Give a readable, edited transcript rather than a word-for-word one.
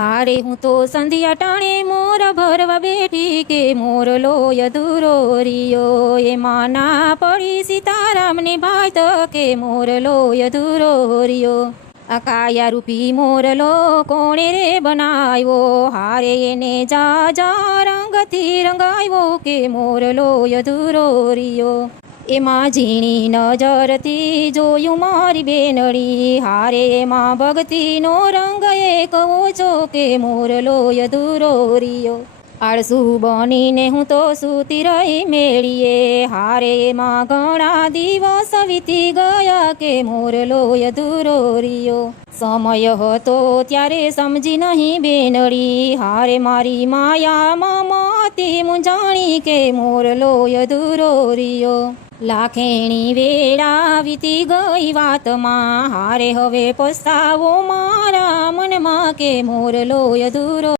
હારે હું તો સંધ્યા ટાણે મોર ભરવા બેઠી કે મોરલો અધૂરો રિયો એમાં ના પડી સીતારામને ભાઈ તો કે મોરલો અધૂરો રિયો આ કાયા રૂપી મોરલો કોણે રે બનાવ્યો હારે એને જા જા રંગથી રંગાવ્યો કે મોરલો અધૂરો રિયો એમાં ઝીણી નજરથી જોયું મારી બેનડી હારે એમાં ભક્તિનો રંગ એક ઓછો કે મોરલો અધૂરો રિયો આળસુ બનીને હું તો સૂતી રહી મેળીએ હારે એમાં ઘણા દિવસ વીતી ગયા કે મોરલો અધૂરો રિયો સમય હતો ત્યારે સમજી નહીં બેનડી હારે મારી માયામાં માતી મૂંઝાણી કે મોરલો અધૂરો રિયો લાખેણી વેળા વીતી ગઈ વાતમાં હારે હવે પસ્તાવો મારા મનમાં કે મોરલો અધૂરો